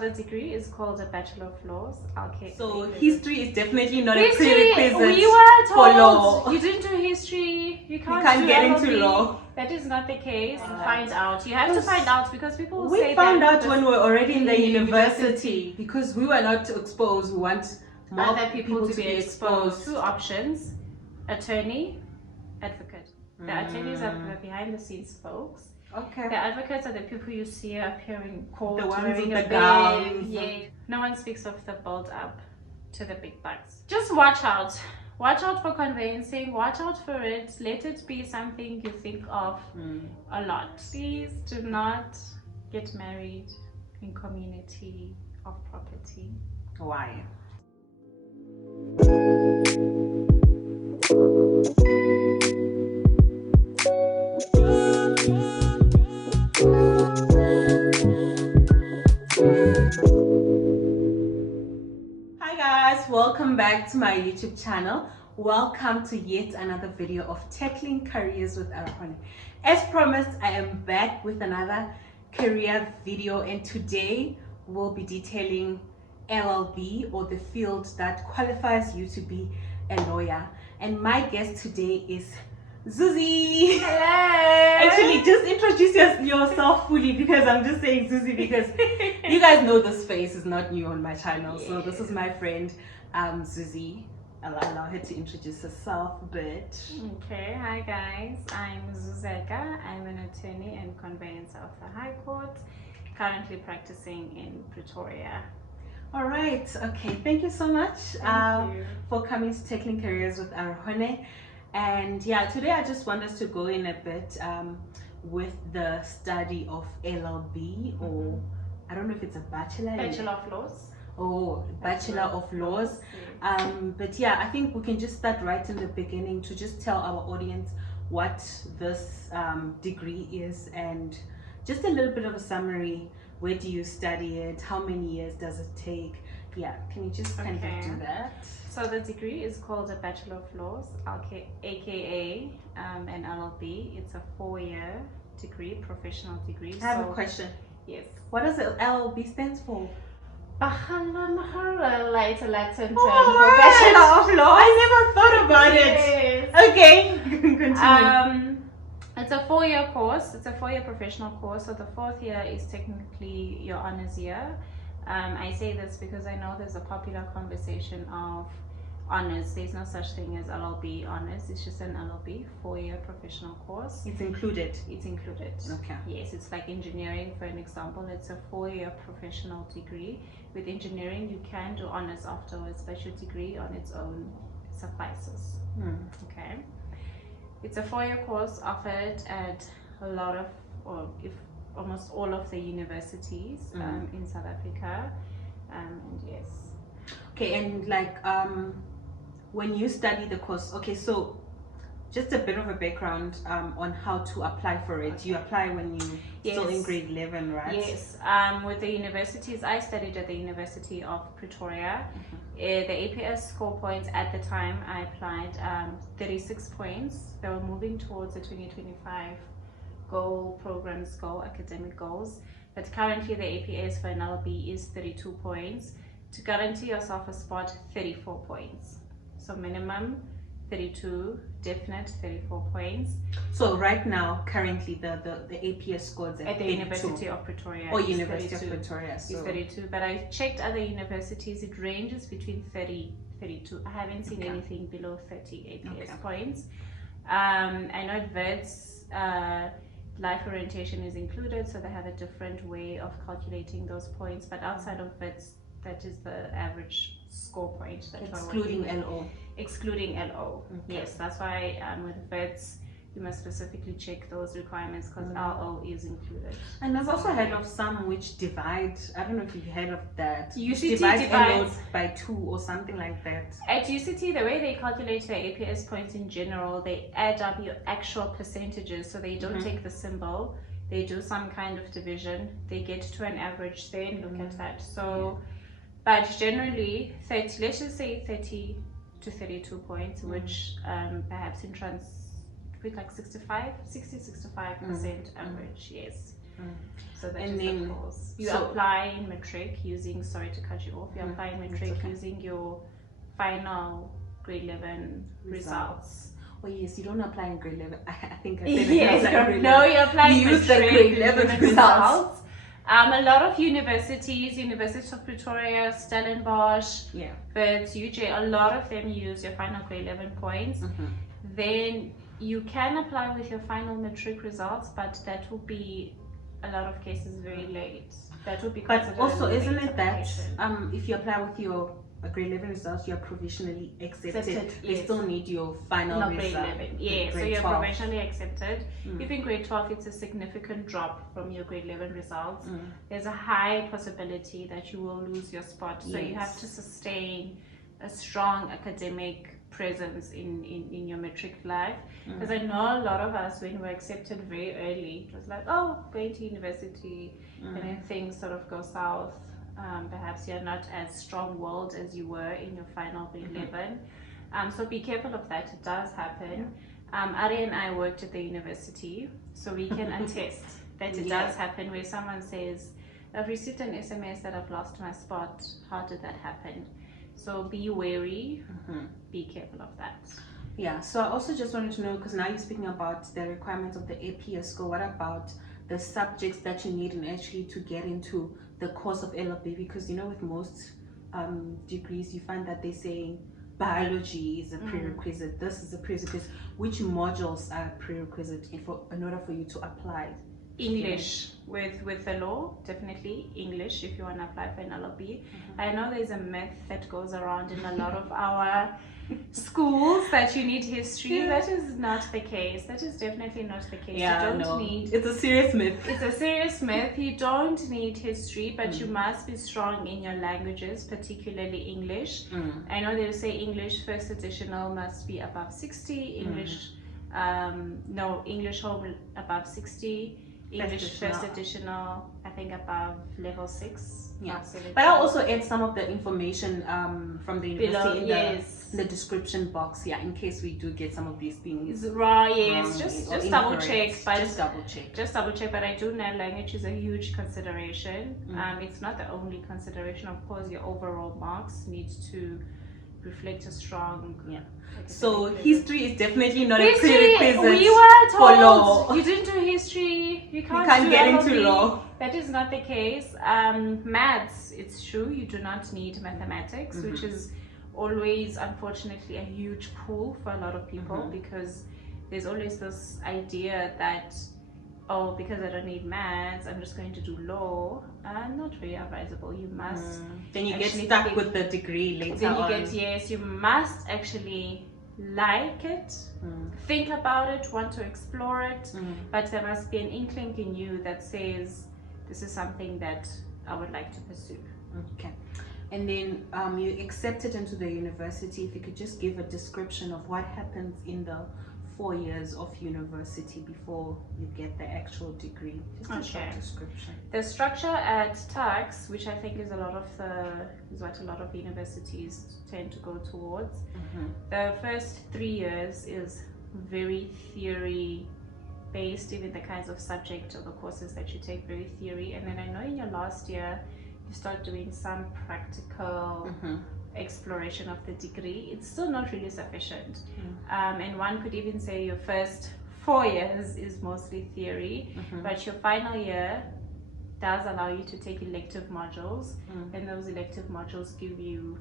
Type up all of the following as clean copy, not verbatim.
the degree is called a Bachelor of Laws. Okay. So history is definitely not a History, prerequisite we were for law. told you didn't do history, you can't get do into LLB. law. That is not the case. Find out. You have to find out because people will We say found that out when we were already in the university. university because we were not exposed. We want more other people to be exposed. 2 options: attorney, advocate. The attorneys are the behind the scenes folks. Okay. The advocates are the people you see appearing in court, The ones wearing with a the gowns. Yeah. No one speaks of the build up to the big bucks. Just watch out. Watch out for conveyancing. Watch out for it. Let it be something you think of a lot. Please do not get married in community of property. Why? Hi guys, welcome back to my YouTube channel. Welcome to yet another video of Tackling Careers with Arehone. As promised, I am back with another career video, and today we'll be detailing LLB, or the field that qualifies you to be a lawyer. And my guest today is Zuzi. Hello. Actually, just introduce yourself fully, because I'm just saying Zuzi because you guys know this face is not new on my channel. Yes. So this is my friend Zuzi. I'll allow her to introduce herself a bit. Okay, hi guys. I'm Zuzeka. I'm an attorney and conveyancer of the High Court, currently practicing in Pretoria. All right. Okay. Thank you so much Thank you for coming to Tackling Careers with Arehone. And yeah, today I just want us to go in a bit with the study of LLB, or I don't know if it's a Bachelor of Laws. Oh, Bachelor of Laws. Yeah. But yeah, I think we can just start right in the beginning to just tell our audience what this degree is, and just a little bit of a summary. Where do you study it? How many years does it take? Yeah, can you just kind of do that? So the degree is called a Bachelor of Laws, aka an LLB. It's a 4-year degree, professional degree. I have a question. Yes. What does the LLB stands for? It's a Latin term for Bachelor of Laws. I never thought about it. Okay, continue. It's a 4-year course. It's a 4-year professional course. So the 4th year is technically your honors year. I say this because I know there's a popular conversation of honors. There's no such thing as LLB honors. It's just an LLB 4-year professional course. It's included. It's included. Okay. Yes, it's like engineering, for an example. It's a 4-year professional degree. With engineering, you can do honors afterwards, but your degree on its own suffices. Okay. It's a 4-year course offered at a lot of, or if almost all of the universities in South Africa. And yes. Okay, and like when you study the course, okay, so just a bit of a background on how to apply for it. You apply when you still in grade 11, right? Yes. With the universities, I studied at the University of Pretoria. The APS score points at the time I applied, 36 points. They were moving towards the 2025 academic goals. But currently the APS for an LLB is 32 points. To guarantee yourself a spot, 34 points. So minimum 32, definite 34 points. So right now, currently the APS scores at the University of Pretoria. Or University of Pretoria. So. It's 32, but I checked other universities, it ranges between 30, 32. I haven't seen anything below 30 APS points. I know at VETS, life orientation is included, so they have a different way of calculating those points, but outside of VETS, that is the average score point that excluding LO. Excluding LO. Yes, that's why with VETS you must specifically check those requirements, because LO is included. And I've also heard of some which divide, I don't know if you've heard of that, UCT divide LO by 2 or something like that. At UCT, the way they calculate their APS points in general, they add up your actual percentages, so they don't take the symbol, they do some kind of division, they get to an average there and look at that. So but generally 30, let's just say 30 to 32 points, which perhaps in with like 65% average. Yes. So that And is then, the course. You apply in matric using, sorry to cut you off, you apply in matric using your final grade 11 results. Oh yes, you don't apply in grade 11. I think I said yes, no, you apply in use the grade 11 results. A lot of universities, University of Pretoria, Stellenbosch, Wits, UJ, a lot of them use your final grade 11 points. Then you can apply with your final matric results, but that will be a lot of cases very late. That would be considered. But also, isn't it that if you apply with your grade 11 results, you are provisionally accepted. They still need your final grade 11. Yeah, so you're 12. provisionally accepted. If in grade 12 it's a significant drop from your grade 11 results, there's a high possibility that you will lose your spot. So you have to sustain a strong academic presence in your matric life. Because I know a lot of us, when we're accepted very early, it was like, oh, going to university, and then things sort of go south. Perhaps you're not as strong-willed as you were in your final grade 11. So be careful of that. It does happen. Ari and I worked at the university, so we can attest that it does happen, where someone says, I've received an SMS that I've lost my spot. How did that happen? So be wary, be careful of that. Yeah, so I also just wanted to know, because now you're speaking about the requirements of the APS score, what about the subjects that you need in actually to get into the course of LLB? Because you know, with most degrees, you find that they say biology is a prerequisite, this is a prerequisite. Which modules are prerequisite in order for you to apply? English with the law, definitely English if you want to apply for an LLB. I know there's a myth that goes around in a lot of our schools that you need history. That is not the case. That is definitely not the case. You don't need. It's a serious myth. It's a serious myth. You don't need history, but you must be strong in your languages, particularly English. I know they'll say English first additional must be above 60. English, English home above 60. English first additional, I think above level 6. But I'll also add some of the information from the university in the description box, in case we do get some of these things right. Just double check. But just double check. But I do know language is a huge consideration. It's not the only consideration. Of course, your overall marks need to reflect a strong so history is definitely not a prerequisite. We were told for law. You didn't do history, you can't get LLB. Into law. That is not the case. Maths, it's true, you do not need mathematics, which is always unfortunately a huge pull for a lot of people, because there's always this idea that, oh, because I don't need maths, I'm just going to do law. Not very advisable. You must. Then you get stuck with the degree later on. You must actually like it, think about it, want to explore it, but there must be an inkling in you that says, this is something that I would like to pursue. Okay. And then you accepted into the university. If you could just give a description of what happens in the 4 years of university before you get the actual degree. Just a short description. The structure at Tax, which I think is what a lot of universities tend to go towards. The first 3 years is very theory based, even the kinds of subject or the courses that you take, very theory. And then I know in your last year you start doing some practical exploration of the degree. It's still not really sufficient, and one could even say your first 4 years is mostly theory, but your final year does allow you to take elective modules, and those elective modules give you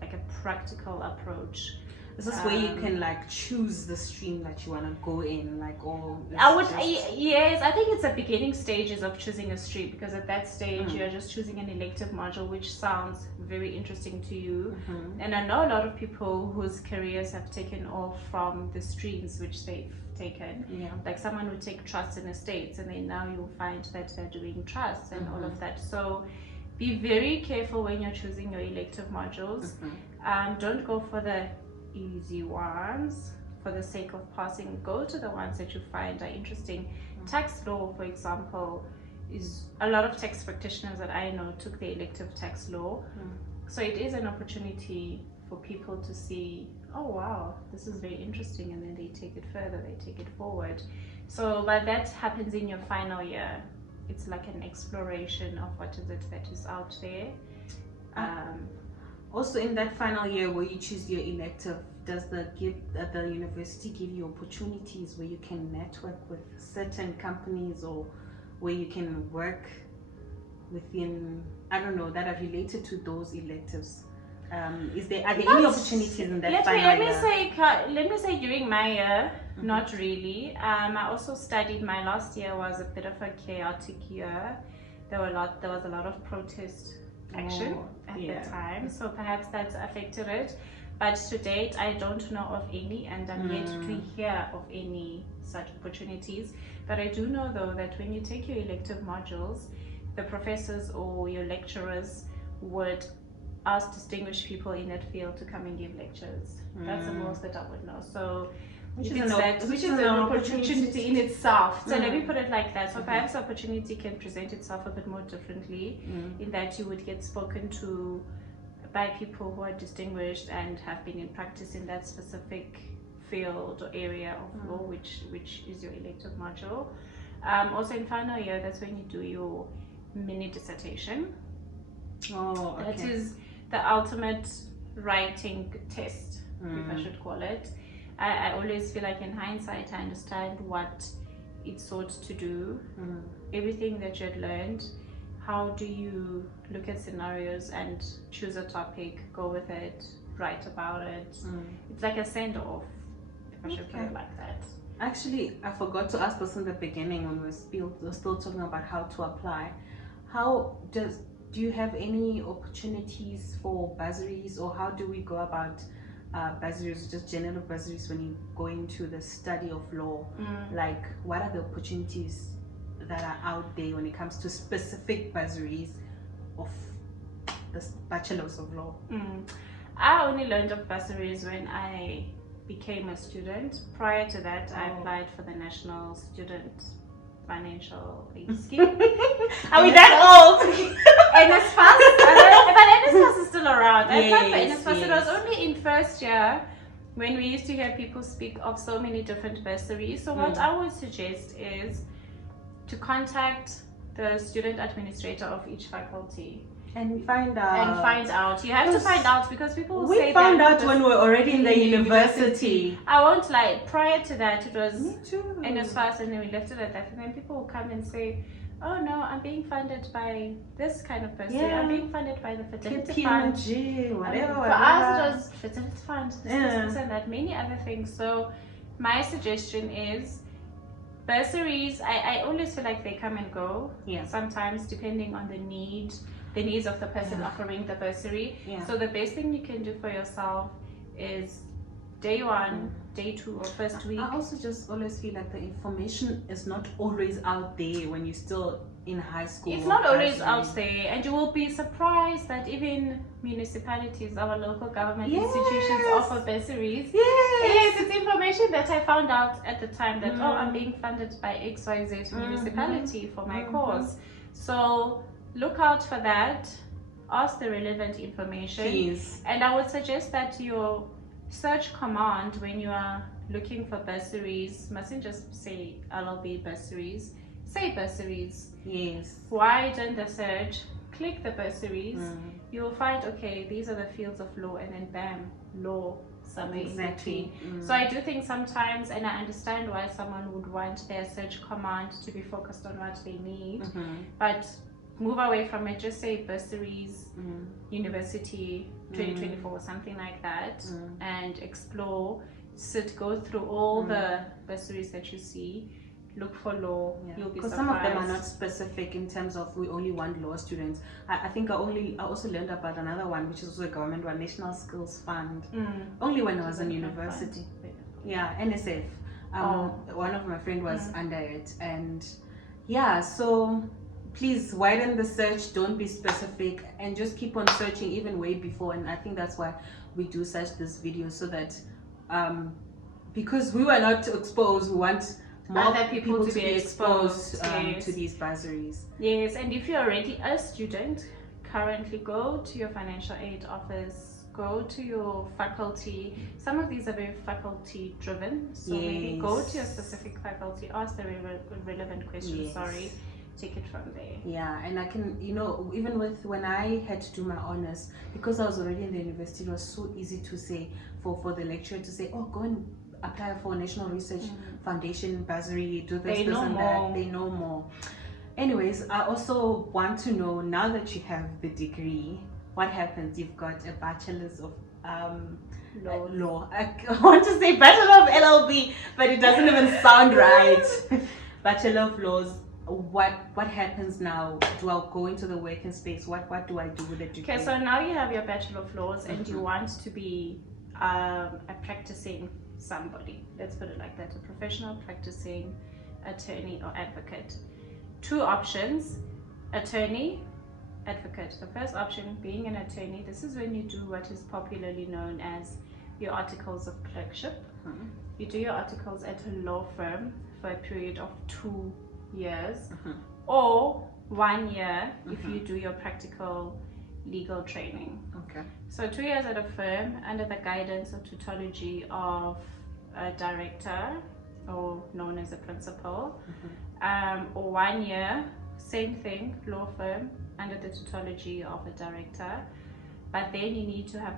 like a practical approach. This is where you can like choose the stream that you want to go in, like all. Yes, I think it's the beginning stages of choosing a stream, because at that stage you're just choosing an elective module which sounds very interesting to you. And I know a lot of people whose careers have taken off from the streams which they've taken. Like someone would take trusts and estates, and then now you'll find that they're doing trusts and all of that. So be very careful when you're choosing your elective modules. Don't go for the easy ones for the sake of passing. Go to the ones that you find are interesting. Tax law, for example, is a lot of tax practitioners that I know took the elective tax law. So it is an opportunity for people to see, oh wow, this is very interesting, and then they take it further, they take it forward. So but that happens in your final year. it's like an exploration of what is it that is out there. Also, in that final year where you choose your elective, does the university give you opportunities where you can network with certain companies, or where you can work within, I don't know, that are related to those electives? Are there any opportunities in that final year? Let me say during my year, not really. I also studied, my last year was a bit of a chaotic year. There was a lot of protest action at the time, so perhaps that's affected it. But to date, I don't know of any, and I'm yet to hear of any such opportunities. But I do know, though, that when you take your elective modules, the professors or your lecturers would ask distinguished people in that field to come and give lectures. That's the most that I would know. So which is an opportunity in itself. So let me put it like that. So perhaps the opportunity can present itself a bit more differently, in that you would get spoken to by people who are distinguished and have been in practice in that specific field or area of law, which is your elective module. Also in final year, that's when you do your mini dissertation. That is the ultimate writing test, if I should call it. I always feel like in hindsight, I understand what it sought to do, everything that you had learned. How do you look at scenarios and choose a topic, go with it, write about it? It's like a send-off, if I should put it like that. Actually, I forgot to ask this in the beginning when we were still talking about how to apply. Do you have any opportunities for bursaries, or how do we go about bursaries, just general bursaries, when you go into the study of law? Like, what are the opportunities that are out there when it comes to specific bursaries of the bachelors of law? I only learned of bursaries when I became a student. Prior to that, I applied for the National Student Financial Aid Scheme. Are we that old? NSFAS, but NSFAS is still around. I applied for NSFAS. It was only in first year when we used to hear people speak of so many different bursaries. So what I would suggest is to contact the student administrator of each faculty and find out. You have to find out, because people will say we found out when we were already in the university. I won't lie, prior to that it was NSFAS, and then we left it at that, and then people will come and say, oh no, I'm being funded by this kind of person. I'm being funded by the fertility fund. Whatever. For us it was fertility fund, this and that, many other things. So my suggestion is bursaries, I always feel like they come and go. Sometimes depending on the needs of the person offering the bursary. So the best thing you can do for yourself is day one, day two, or first week. I also just always feel like the information is not always out there when you're still in high school. It's not always out there, and you will be surprised that even municipalities, our local government institutions, offer bursaries. Yes, it's information that I found out at the time that I'm being funded by XYZ municipality for my course. So look out for that. Ask the relevant information. Please. And I would suggest that your search command, when you are looking for bursaries, mustn't just say LLB bursaries. Say bursaries. Yes. Widen the search. Click the bursaries. You will find, okay, these are the fields of law, and then bam, law. Exactly. So I do think sometimes, and I understand why someone would want their search command to be focused on what they need, but move away from it. Just say bursaries, university 2024, something like that, and explore. Go through all the bursaries that you see. Look for law. You'll be surprised. Because some of them are not specific in terms of we only want law students. I think I also learned about another one, which is also a government one, National Skills Fund. Only when I was in university. NSF. One of my friends was under it, and so please widen the search. Don't be specific, and just keep on searching even way before. And I think that's why we do such this video, so that because we were not exposed, we want more other people to be exposed to these bursaries. Yes, and if you're already a student, currently go to your financial aid office, go to your faculty. Some of these are very faculty driven, so maybe go to your specific faculty, ask the relevant questions, take it from there. Yeah, and I can, even with when I had to do my honors, because I was already in the university, it was so easy to say for the lecturer to say, oh, go and apply for National Research Foundation bursary, do this, this and that. They know more. Anyways, I also want to know, now that you have the degree, what happens? You've got a bachelor's of law. I want to say Bachelor of LLB, but it doesn't even sound right. Bachelor of Laws. What happens now? Do I go into the working space? What do I do with the degree? Okay, so now you have your Bachelor of Laws and you want to be a practicing somebody. Let's put it like that, a professional practicing attorney or advocate. Two options: attorney, advocate. The first option, being an attorney, this is when you do what is popularly known as your articles of clerkship. You do your articles at a law firm for a period of 2 years or 1 year if you do your practical legal training. Okay. So 2 years at a firm under the guidance or tutelage of a director, or known as a principal, or 1 year, same thing, law firm under the tutelage of a director, but then you need to have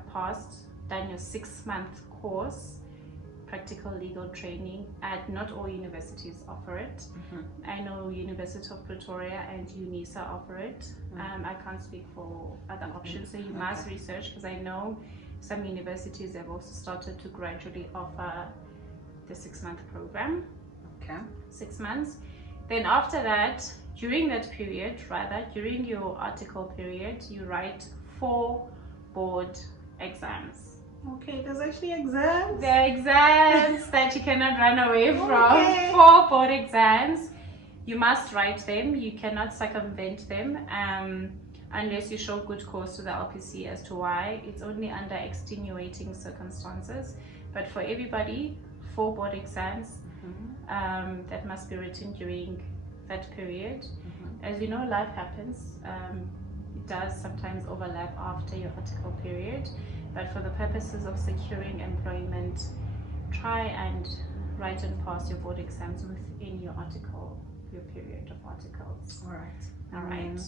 done your 6-month course, practical legal training. At not all universities offer it. I know University of Pretoria and UNISA offer it. I can't speak for other options, so you must research, because I know some universities have also started to gradually offer the 6-month program. Okay. 6 months. Then after that, during your article period, you write 4 board exams. Okay, there's actually exams. There are exams that you cannot run away from. 4 board exams. You must write them. You cannot circumvent them unless you show good cause to the LPC as to why. It's only under extenuating circumstances. But for everybody, 4 board exams that must be written during that period. As you know, life happens. It does sometimes overlap after your article period. But for the purposes of securing employment, try and write and pass your board exams within your period of articles. All right.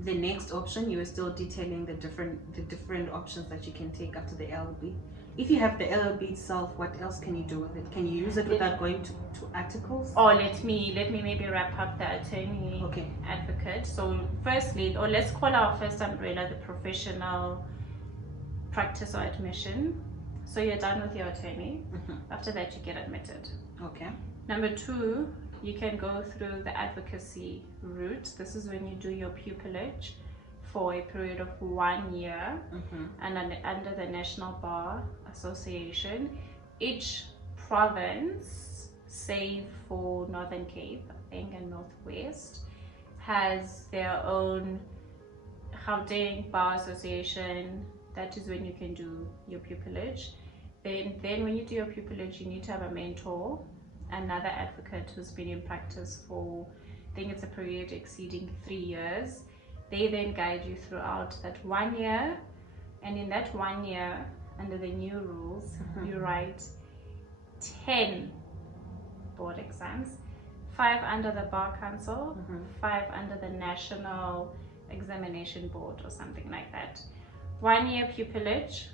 The next option, you were still detailing the different options that you can take after the LLB. If you have the LLB itself, what else can you do with it? Can you use it without going to articles? Or let me maybe wrap up the attorney advocate. So firstly, or let's call our first umbrella the professional practice or admission. So you're done with your attorney. After that, you get admitted. Okay. Number 2, you can go through the advocacy route. This is when you do your pupillage for a period of 1 year and under the National Bar Association. Each province, save for Northern Cape, I think, and Northwest, has their own Gauteng Bar Association. That is when you can do your pupillage. Then when you do your pupillage, you need to have a mentor, another advocate who's been in practice for, I think it's a period exceeding 3 years. They then guide you throughout that 1 year, and in that 1 year, under the new rules, you write 10 board exams, 5 under the Bar Council, 5 under the National Examination Board or something like that. 1 year pupillage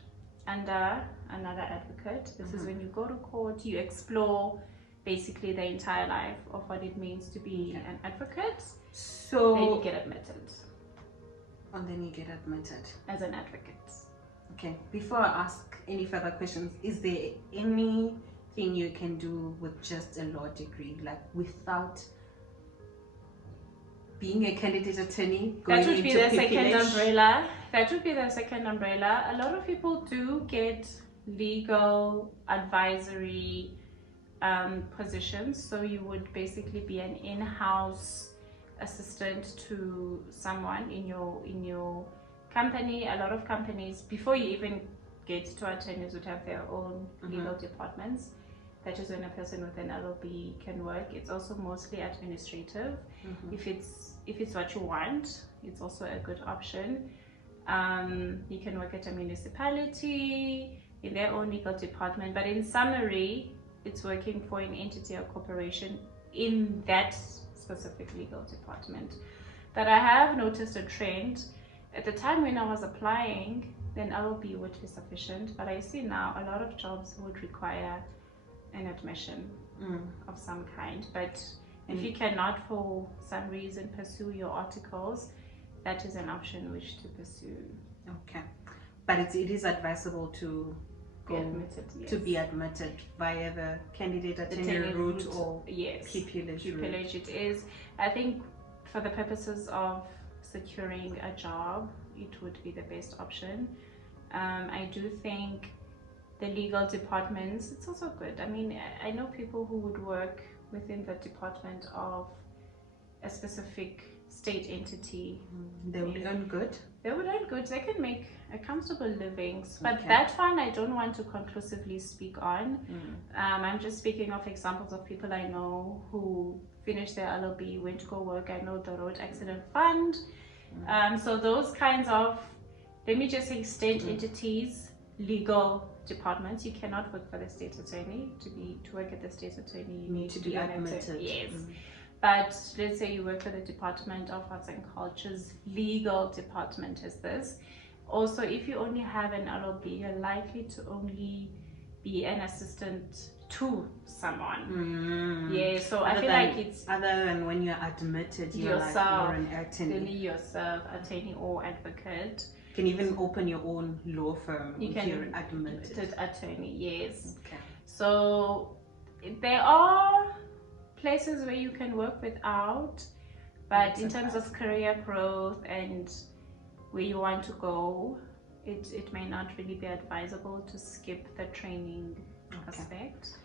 under another advocate. This is when you go to court, you explore basically the entire life of what it means to be an advocate. So then you get admitted. And then you get admitted as an advocate. Okay, before I ask any further questions, is there anything you can do with just a law degree, like without being a candidate attorney? That would be the second umbrella. That would be the second umbrella. A lot of people do get legal advisory positions. So you would basically be an in-house assistant to someone in your company. A lot of companies, before you even get to attorneys, would have their own legal departments. That is when a person with an LLB can work. It's also mostly administrative. If it's what you want, it's also a good option. You can work at a municipality in their own legal department, but in summary, it's working for an entity or corporation in that specific legal department. But I have noticed a trend. At the time when I was applying, then LLB would be sufficient, but I see now a lot of jobs would require an admission of some kind. But if you cannot for some reason pursue your articles, that is an option which to pursue. Okay, but it is advisable to be admitted, yes. To be admitted via the candidate attorney route or yes, pupillage route. It is. I think for the purposes of securing a job, it would be the best option. I do think the legal departments, it's also good. I mean, I know people who would work within the department of a specific state entity. They would earn good. They would earn good. They can make a comfortable livings. But that one I don't want to conclusively speak on. I'm just speaking of examples of people I know who finished their LLB, went to go work. I know the Road Accident Fund. So those kinds of, let me just say, state entities, legal departments. You cannot work for the state attorney. To work at the state attorney, you need to be admitted. Yes. But let's say you work for the Department of Arts and Culture's legal department is this. Also, if you only have an LLB, you're likely to only be an assistant to someone. Yeah, so I feel like it's other than when you're admitted, you're an attorney. Really yourself, attorney or advocate. You can even open your own law firm if you're an admitted attorney. Yes. Okay. So there are places where you can work without, but in terms of career growth and where you want to go, it may not really be advisable to skip the training aspect.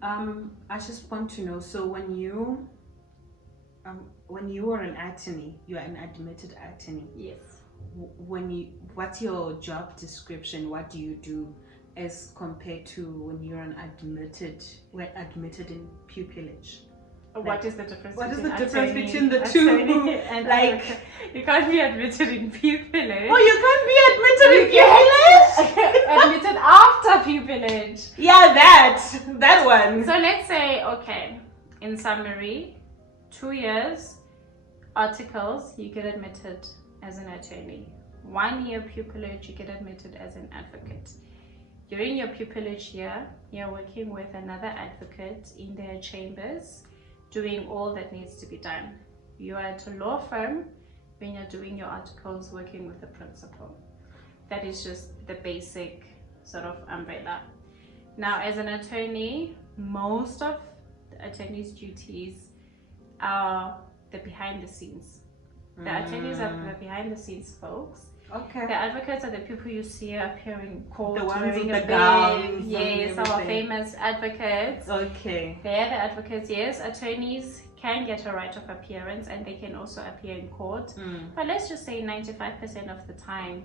I just want to know, so when you are an attorney, you're an admitted attorney. Yes. What's your job description? What do you do as compared to when you're admitted in pupillage? What is the difference? What is the difference between the two? And like, you can't be admitted in pupillage. Oh, you can't be admitted in pupillage? Admitted after pupillage. Yeah, that one. So let's say, okay, in summary, 2 years, articles, you get admitted as an attorney. 1 year pupillage, you get admitted as an advocate. During your pupillage year, you're working with another advocate in their chambers, doing all that needs to be done. You are at a law firm when you're doing your articles, working with the principal. That is just the basic sort of umbrella. Now, as an attorney, most of the attorney's duties are the behind the scenes. The attorneys are the behind the scenes folks. Okay. The advocates are the people you see appearing in court, the ones wearing with a the gowns. Yes, our famous advocates. Okay. They're the advocates. Yes, attorneys can get a right of appearance and they can also appear in court. But let's just say 95% of the time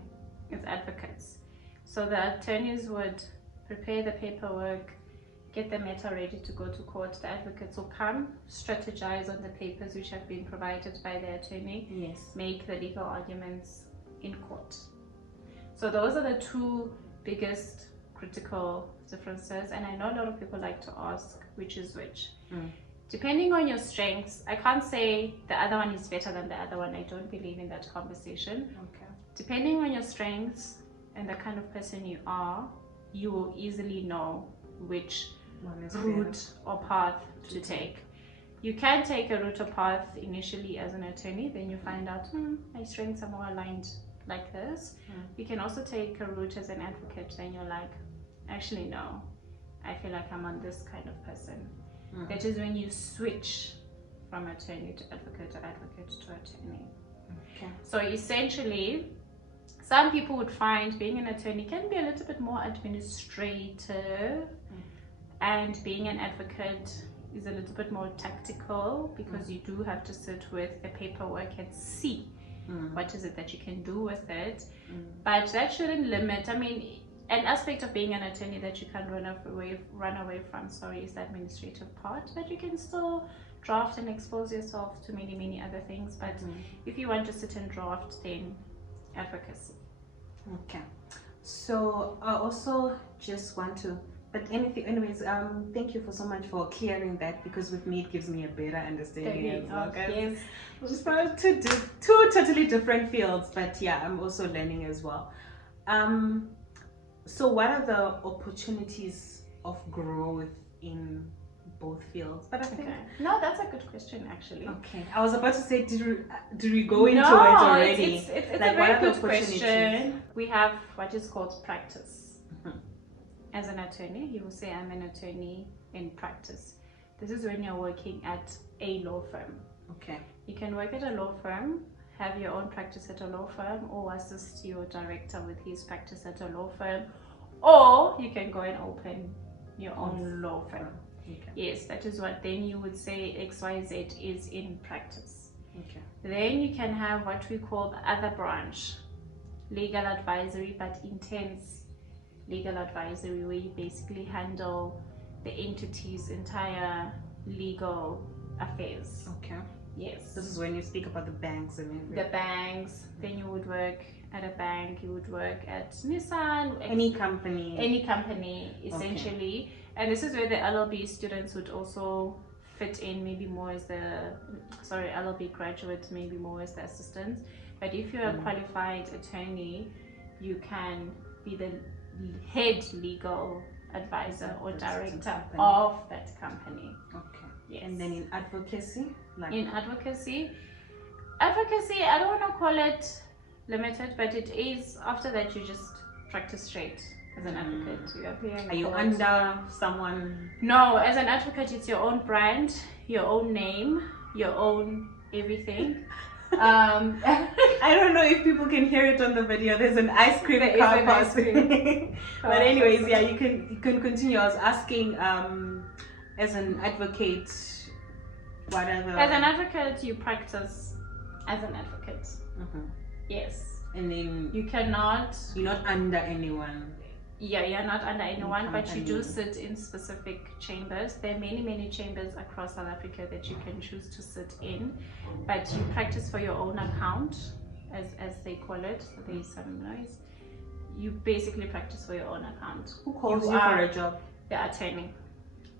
it's advocates. So the attorneys would prepare the paperwork, get the matter ready to go to court. The advocates will come, strategize on the papers which have been provided by the attorney, make the legal arguments in court. So those are the two biggest critical differences, and I know a lot of people like to ask which is which. Depending on your strengths, I can't say the other one is better than the other one. I don't believe in that conversation. Okay. Depending on your strengths and the kind of person you are, you will easily know which route or path to take. You can take a route or path initially as an attorney, then you find out, my strengths are more aligned like this. You can also take a route as an advocate, then you're like, actually no, I feel like I'm on this kind of person. That is when you switch from attorney to advocate or advocate to attorney. Okay. So essentially, some people would find being an attorney can be a little bit more administrative, and being an advocate is a little bit more tactical, because you do have to sit with the paperwork and see what is it that you can do with it. But that shouldn't limit. I mean, an aspect of being an attorney that you can't run away from, is the administrative part, but you can still draft and expose yourself to many other things. But if you want to sit and draft, then advocacy. Okay. So I also just want to But anyways, thank you for so much for clearing that, because with me it gives me a better understanding as well. Yes. Just for two totally different fields, but yeah, I'm also learning as well. So what are the opportunities of growth in both fields? But I think no, that's a good question actually. Okay, I was about to say, did we go into it already? It's like, a very good question. We have what is called practice. As an attorney, you will say, I'm an attorney in practice. This is when you're working at a law firm. Okay. You can work at a law firm, have your own practice at a law firm, or assist your director with his practice at a law firm, or you can go and open your own law firm. Okay. Yes, that is what then you would say XYZ is in practice. Okay. Then you can have what we call the other branch, legal advisory, but intense legal advisory, where you basically handle the entity's entire legal affairs. Okay. Yes. This is when you speak about the banks and everything. The banks. Then you would work at a bank. You would work at Nissan. Any company. Any company, essentially. Okay. And this is where the LLB students would also fit in, maybe more as LLB graduates, maybe more as the assistants. But if you're a qualified attorney, you can be the head legal advisor or director of that company. Okay. Yes. And then in advocacy? In advocacy, I don't want to call it limited, but it is, after that you just practice straight as an advocate. You appear in Are you under someone? No, as an advocate it's your own brand, your own name, your own everything. I don't know if people can hear it on the video. There's an ice cream car passing. But anyways, yeah, you can continue. I was asking, as an advocate, what are the... As an advocate, you practice as an advocate. Yes. And then you're not under anyone. Yeah, you're not under anyone, but you do sit in specific chambers. There are many chambers across South Africa that you can choose to sit in, but you practice for your own account, as they call it. So there is some noise. You basically practice for your own account. Who calls you for a job? The attorney.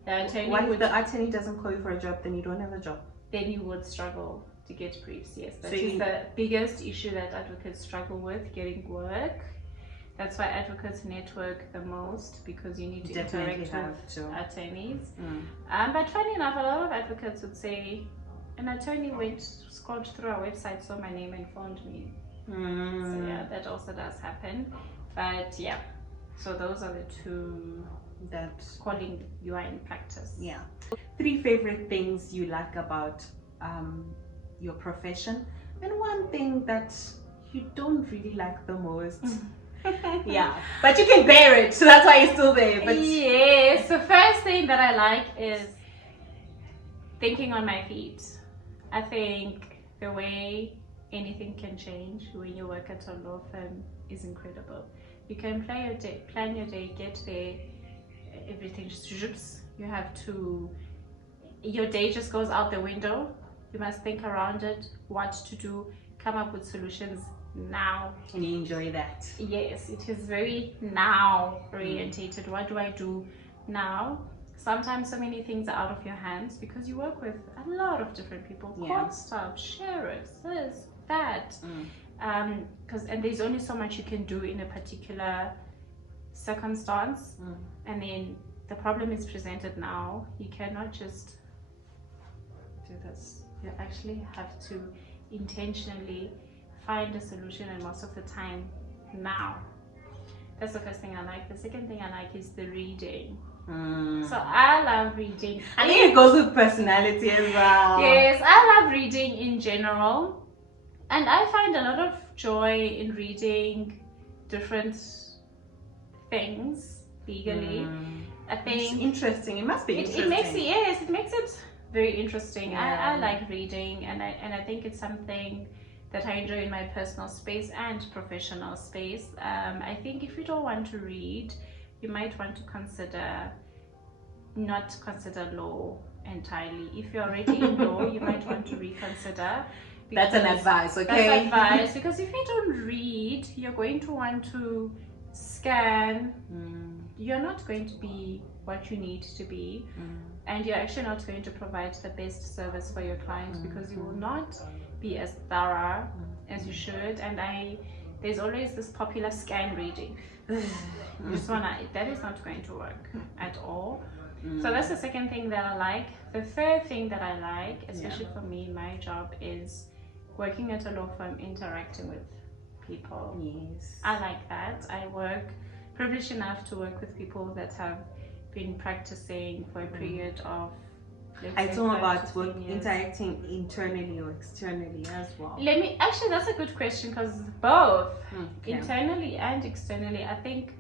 The attorney. What if the attorney doesn't call you for a job? Then you don't have a job. Then you would struggle to get briefs. Yes, that is the biggest issue that advocates struggle with, getting work. That's why advocates network the most, because you need to interact with attorneys. But funny enough, a lot of advocates would say, an attorney scrolled through our website, saw my name and phoned me. So yeah, that also does happen. But yeah, so those are the two that calling you are in practice. Yeah. 3 favorite things you like about your profession, and 1 thing that you don't really like the most. Yeah, but you can bear it, so that's why you're still there. But yes, the first thing that I like is thinking on my feet. I think the way anything can change when you work at a law firm is incredible. You can plan your day, get there, everything just zoops. You have to, your day just goes out the window. You must think around it, what to do, come up with solutions now. And you enjoy that? Yes, it is very now orientated. What do I do now? Sometimes so many things are out of your hands because you work with a lot of different people, court staff, sheriffs, this, that. And there's only so much you can do in a particular circumstance. And then the problem is presented now. You cannot just do this. You actually have to intentionally find a solution, and most of the time now. That's the first thing I like. The second thing I like is the reading. So I love reading. I think it goes with personality as well. Yes, I love reading in general, and I find a lot of joy in reading different things legally. I think it's interesting. It must be interesting. It makes it very interesting. I like reading, and I think it's something that I enjoy in my personal space and professional space. I think if you don't want to read, you might want to not consider law entirely. If you're already in law, you might want to reconsider. That's an advice, okay? That's advice, because if you don't read, you're going to want to scan you're not going to be what you need to be, and you're actually not going to provide the best service for your client because you will not be as thorough as you should. And there's always this popular scam reading. That is not going to work at all. So that's the second thing that I like. The third thing that I like, especially for me, my job is working at a law firm, interacting with people. Yes. I like that. I work privileged enough to work with people that have been practicing for a period of, I talk about work interacting internally or externally as well. Actually, that's a good question, because both internally and externally. I think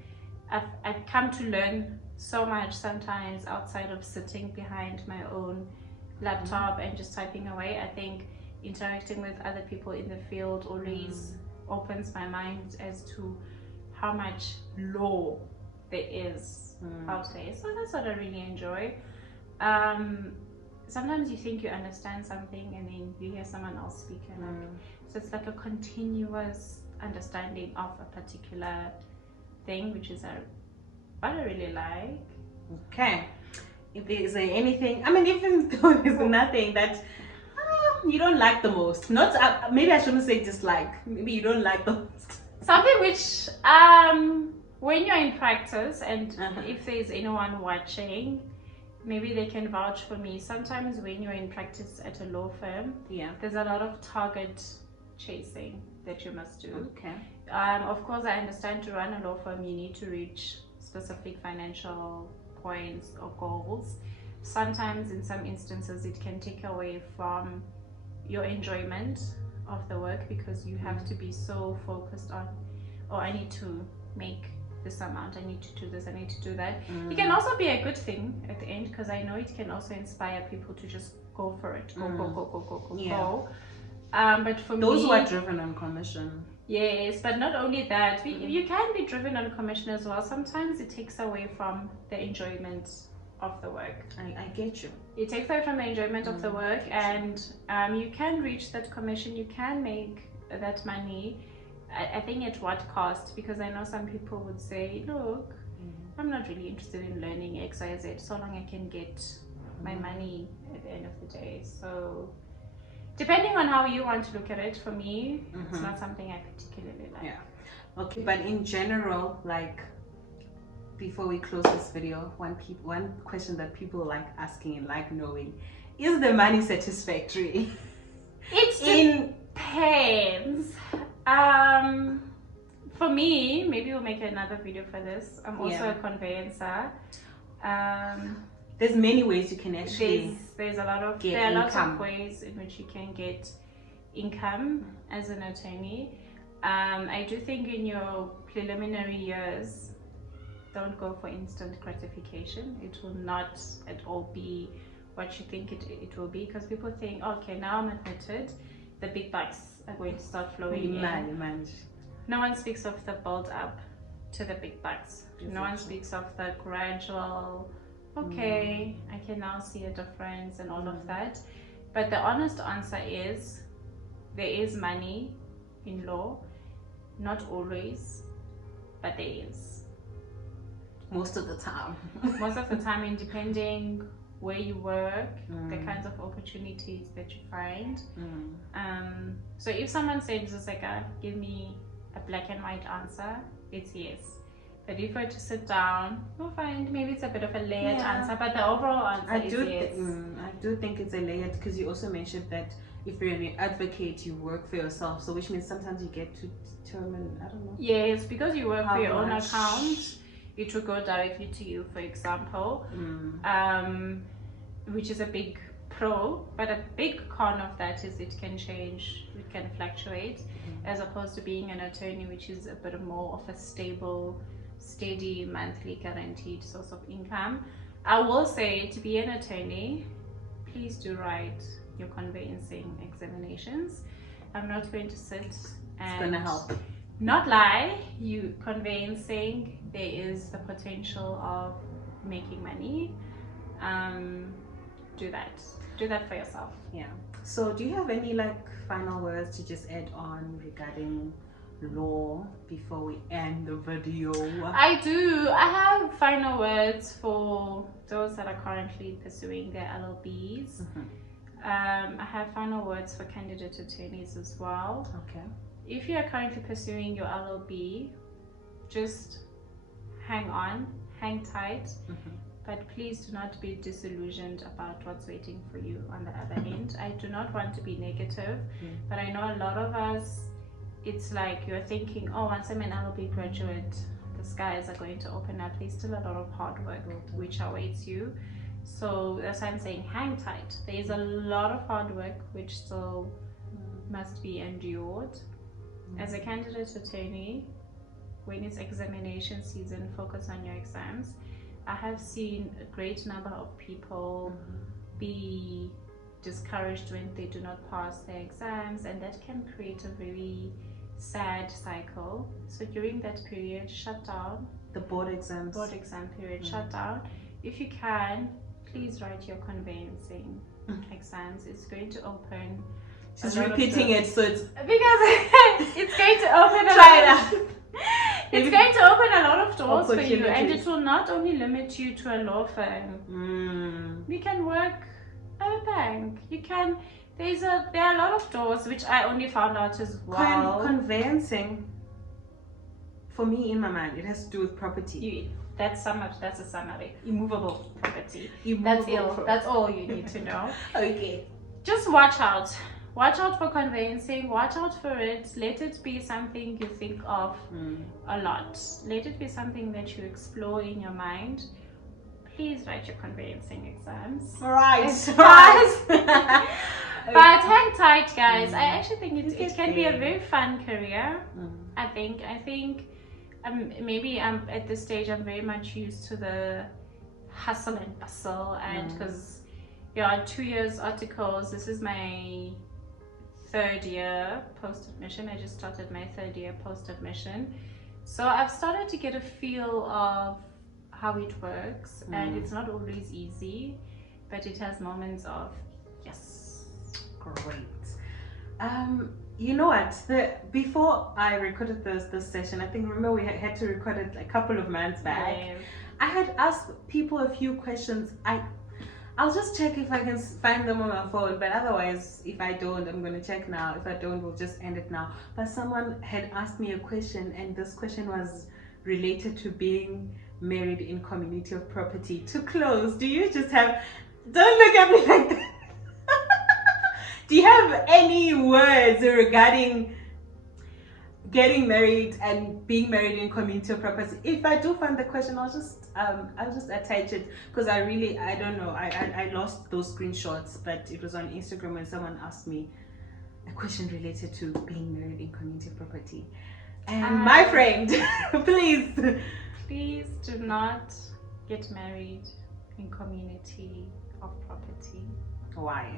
I've come to learn so much sometimes outside of sitting behind my own laptop and just typing away. I think interacting with other people in the field always opens my mind as to how much law there is out there. So that's what I really enjoy. Sometimes you think you understand something and then you hear someone else speak, and so it's like a continuous understanding of a particular thing, which is what I really like. Okay. If there is anything, I mean, even though there's nothing that you don't like the most, not maybe I shouldn't say dislike, maybe you don't like the most. Something which when you're in practice, and if there's anyone watching, maybe they can vouch for me. Sometimes when you're in practice at a law firm, there's a lot of target chasing that you must do. Okay. Of course, I understand to run a law firm you need to reach specific financial points or goals. Sometimes in some instances it can take away from your enjoyment of the work, because you have to be so focused on, I need to make this amount, I need to do this, I need to do that. It can also be a good thing at the end, because I know it can also inspire people to just go for it, go. But for those me, who are driven on commission. Yes, but not only that, you can be driven on commission as well. Sometimes it takes away from the enjoyment of the work. I get you. It takes away from the enjoyment of the work, and you can reach that commission, you can make that money. I think at what cost? Because I know some people would say, look, I'm not really interested in learning X, Y, Z, so long I can get my money at the end of the day. So depending on how you want to look at it, for me, it's not something I particularly like. Yeah. Okay, but in general, like, before we close this video, one question that people like asking and like knowing, is the money satisfactory? It depends. For me, maybe we'll make another video for this. I'm also a conveyancer. There's many ways you can actually there are lots of ways in which you can get income as an attorney. I do think in your preliminary years, don't go for instant gratification. It will not at all be what you think it will be, because people think, okay, now I'm admitted, the big bucks are going to start flowing in. No one speaks of the build up to the big bucks. No one speaks of the gradual, okay, I can now see a difference and all of that. But the honest answer is, there is money in law. Not always, but there is. Most of the time. Most of the time, and depending where you work, the kinds of opportunities that you find. So if someone said, Zuzeka, give me a black and white answer, it's yes. But if we're to sit down, you'll find maybe it's a bit of a layered answer, but the overall answer is yes. I do think it's a layered, because you also mentioned that if you're an advocate, you work for yourself, so which means sometimes you get to determine, I don't know. Yes, because you work for your own account, it will go directly to you, for example, which is a big pro, but a big con of that is it can change, it can fluctuate, as opposed to being an attorney, which is a bit more of a stable, steady, monthly guaranteed source of income. I will say, to be an attorney, please do write your conveyancing examinations. I'm not going to sit and it's gonna help. Not lie. You conveyancing, there is the potential of making money. Do that for yourself. Yeah. So do you have any like final words to just add on regarding law before we end the video? I do. I have final words for those that are currently pursuing their LLBs. I have final words for candidate attorneys as well. Okay. If you are currently pursuing your LLB, just hang on, hang tight, but please do not be disillusioned about what's waiting for you on the other end. I do not want to be negative, but I know a lot of us, it's like you're thinking, oh, once I'm an LLB graduate, the skies are going to open up. There's still a lot of hard work which awaits you. So that's why I'm saying hang tight. There's a lot of hard work which still must be endured. As a candidate attorney, when it's examination season, focus on your exams. I have seen a great number of people be discouraged when they do not pass their exams, and that can create a very sad cycle. So during that period, shut down. The board exam period, shut down. If you can, please write your conveyancing exams. It's going to open. She's repeating it, so it's because it's going to open it's going to open a lot of doors for you, and it will not only limit you to a law firm. You can work at a bank. You can. There are a lot of doors which I only found out as well. Conveyancing, for me, in my mind, it has to do with property. That's a summary. Immovable property. Immovable That's all you need to know. Okay. Just watch out. Watch out for conveyancing. Watch out for it. Let it be something you think of a lot. Let it be something that you explore in your mind. Please write your conveyancing exams. Right. But hang tight, guys. I actually think it can be a very fun career. I think maybe I'm at this stage, I'm very much used to the hustle and bustle, and because 2 years articles, this is my 3rd year post-admission. I just started my 3rd year post-admission, so I've started to get a feel of how it works, and it's not always easy, but it has moments of yes. Great. You know what? Before I recorded this session, I think, remember, we had to record it a couple of months back. I had asked people a few questions. I'll just check if I can find them on my phone, but otherwise, if I don't, I'm going to check now. If I don't, we'll just end it now. But someone had asked me a question, and this question was related to being married in community of property. To close, do you just have, don't look at me like that. Do you have any words regarding getting married and being married in community of property? If I do find the question, I'll just attach it, because I don't know, I lost those screenshots, but it was on Instagram when someone asked me a question related to being married in community of property. And my friend, please do not get married in community of property. Why?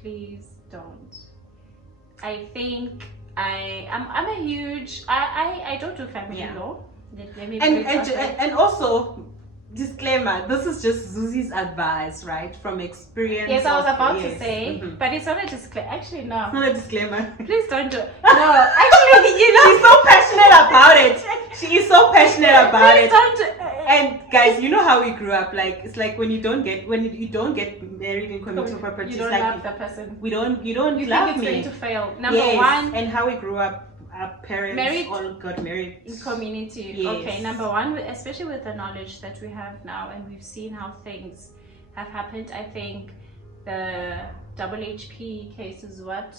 Please don't. I think I'm a huge I don't do family law. Let me and also, disclaimer, this is just Zuzi's advice, right, from experience. Yes, I was about to say, but it's not a disclaimer. Actually, no. It's not a disclaimer. Please don't do it. No, actually, she's so passionate about it. She is so passionate about it. Don't. And guys, you know how we grew up. Like, it's like when you don't get married in community of property, you don't love the person. You don't you love think it's me. going to fail. Number one. And how we grew up. Our parents all got married in community. Yes. Okay, number one, especially with the knowledge that we have now, and we've seen how things have happened. I think the HHP case is what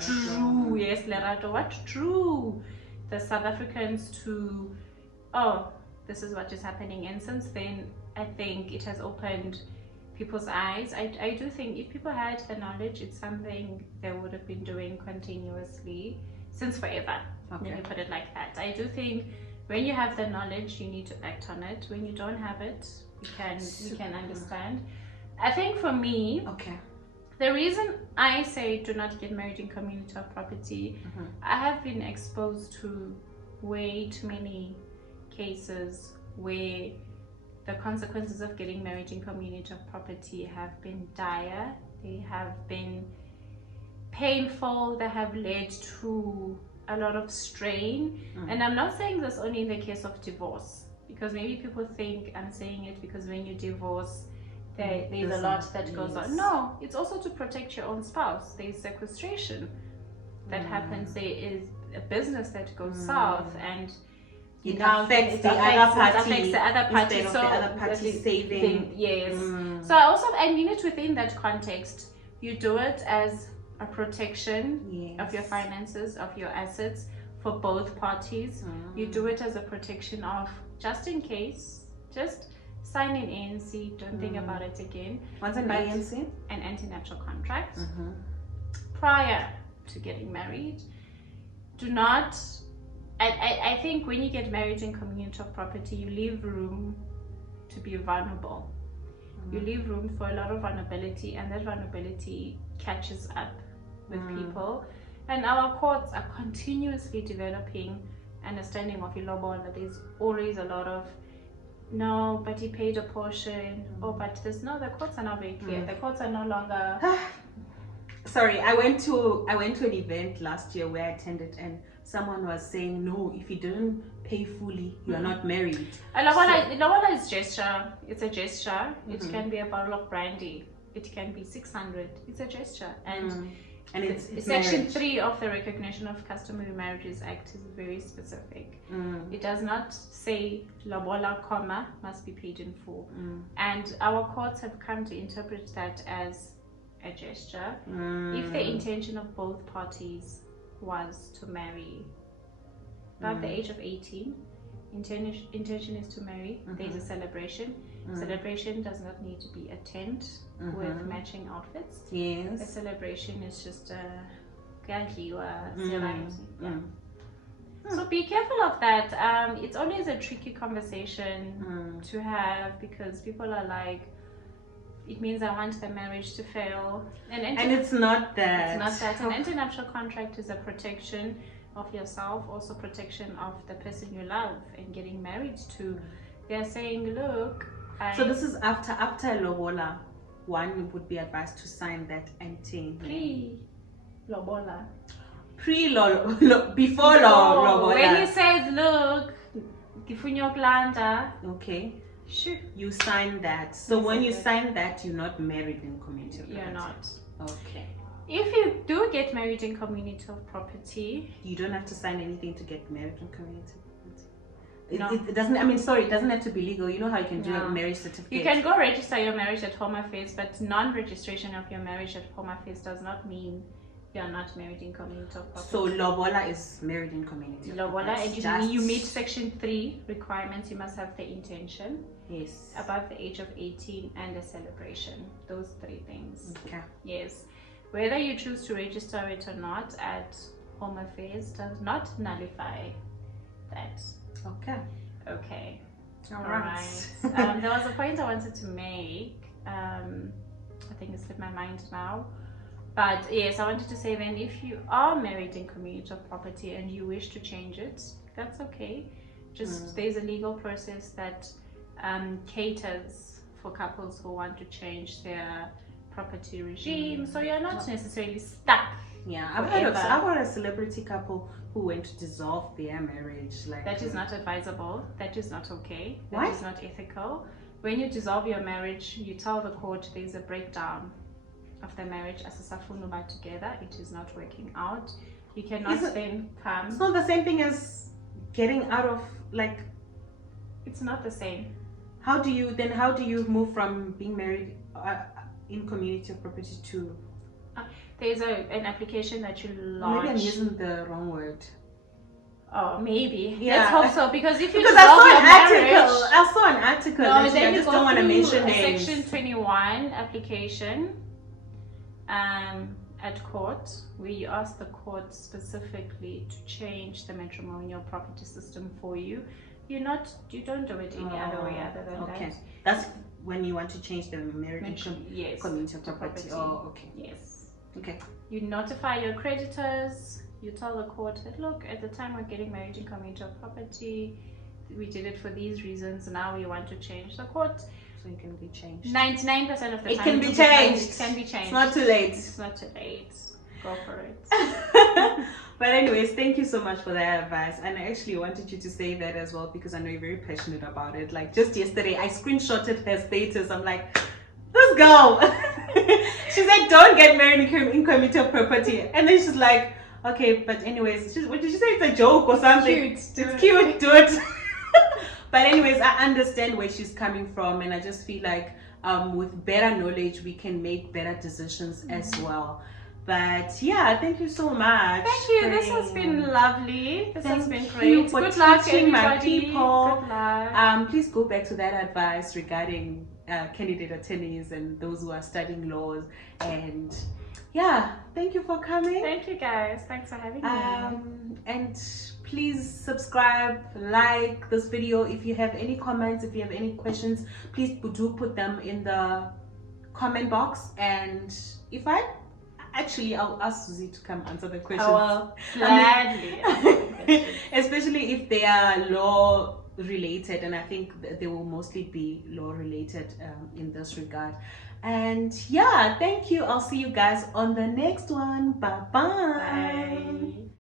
true. Yes, Lerato, what true. The South Africans to this is what is happening, and since then I think it has opened people's eyes. I do think if people had the knowledge, it's something they would have been doing continuously since forever. Okay. Let me put it like that. I do think when you have the knowledge, you need to act on it. When you don't have it, you can understand. I think for me, the reason I say do not get married in community of property, I have been exposed to way too many cases where the consequences of getting married in community of property have been dire. They have been painful, they have led to a lot of strain. And I'm not saying this only in the case of divorce, because maybe people think I'm saying it because when you divorce, there's a lot that goes on. No, it's also to protect your own spouse. There's sequestration that happens. There is a business that goes south, and it affects the other party instead of the other party saving. Yes. So I mean it within that context. You do it as a protection of your finances, of your assets for both parties. You do it as a protection of just in case, just sign an ANC, don't think about it again. What's an ANC? An anti-nuptial contract. Prior to getting married. Do not, I think when you get married in community of property, you leave room to be vulnerable. You leave room for a lot of vulnerability, and that vulnerability catches up with people. And our courts are continuously developing understanding of ilobola. There's always a lot of, no, but he paid a portion. Oh, but there's no, the courts are not very clear. The courts are no longer... Sorry, I went to an event last year where I attended, and someone was saying, no, if you didn't pay fully, you are not married. Ilobola is gesture. It's a gesture. It can be a bottle of brandy. It can be 600. It's a gesture. And it's Section marriage. 3 of the Recognition of Customary Marriages Act is very specific. It does not say lobola, comma, must be paid in full. And our courts have come to interpret that as a gesture. If the intention of both parties was to marry above the age of 18, intention is to marry, there's a celebration. Celebration does not need to be a tent with matching outfits. Yes. A celebration is just a So be careful of that. It's always a tricky conversation to have, because people are like, it means I want the marriage to fail. And it's not that. It's not that. An anti-nuptial contract is a protection of yourself, also protection of the person you love and getting married to. They're saying, look, so this is after lobola, one would be advised to sign that pre-lobola. Before lobola. When he says, look, gifunyo planta. Okay. Sure. You sign that. So when you sign that, you're not married in community of property. You're not. Okay. If you do get married in community of property, you don't have to sign anything to get married in community of property. No. It doesn't. I mean, sorry, it doesn't have to be legal. You know how you can do a marriage certificate. You can go register your marriage at Home Affairs, but non-registration of your marriage at Home Affairs does not mean you're not married in community of property. So lobola is married in community of property. And you meet Section 3 requirements. You must have the intention. Yes. Above the age of 18 and a celebration. Those 3 things. Okay. Yes. Whether you choose to register it or not at Home Affairs does not nullify that. Okay. Okay. All right. There was a point I wanted to make. I think it's slipped my mind now. But yes, I wanted to say then, if you are married in community of property and you wish to change it, that's okay. Just there's a legal process that caters for couples who want to change their property regime. So you're not necessarily stuck. Yeah, I've heard a celebrity couple who went to dissolve their marriage. Like that is not advisable. That is not okay. Why? That is not ethical. When you dissolve your marriage, you tell the court there's a breakdown of the marriage as a safunuba together. It is not working out. You cannot then come. It's not the same thing as getting out of, like. It's not the same. How do you move from being married in community of property to? There's an application that you launch. Maybe I'm using the wrong word. Oh, maybe. Yeah. Let's hope so. Because if you because dissolve your I saw an article. No, then I you just don't want to mention a names. Section 21 application at court, where you ask the court specifically to change the matrimonial property system for you. You don't do it any other way other than okay. that. That's when you want to change the marriage community of property. Oh, okay. Yes. Okay. You notify your creditors. You tell the court that, look, at the time we're getting married in community of property, we did it for these reasons. Now we want to change the court. So it can be changed. 99% of the time it can be changed. It can be changed. It's not too late. It's not too late. Go for it. But anyways, thank you so much for that advice. And I actually wanted you to say that as well because I know you're very passionate about it. Like just yesterday, I screenshotted her status. I'm like, let's go. She said, don't get married in community property. And then she's like, okay, but anyways, what did you say? It's a joke or something? It's cute, do it. But anyways, I understand where she's coming from, and I just feel like with better knowledge, we can make better decisions as well. But yeah, thank you so much. Thank you. This has been lovely. This has been great. You for Good luck, teaching my everybody. people. Good luck. Please go back to that advice regarding candidate attorneys and those who are studying laws. And yeah, thank you for coming. Thank you guys. Thanks for having me. And please subscribe, like this video. If you have any comments, if you have any questions, please do put them in the comment box. And if I'll ask Suzy to come answer the questions. I will gladly. Especially if they are law related, and I think they will mostly be law related in this regard. And yeah, thank you. I'll see you guys on the next one. Bye-bye. Bye.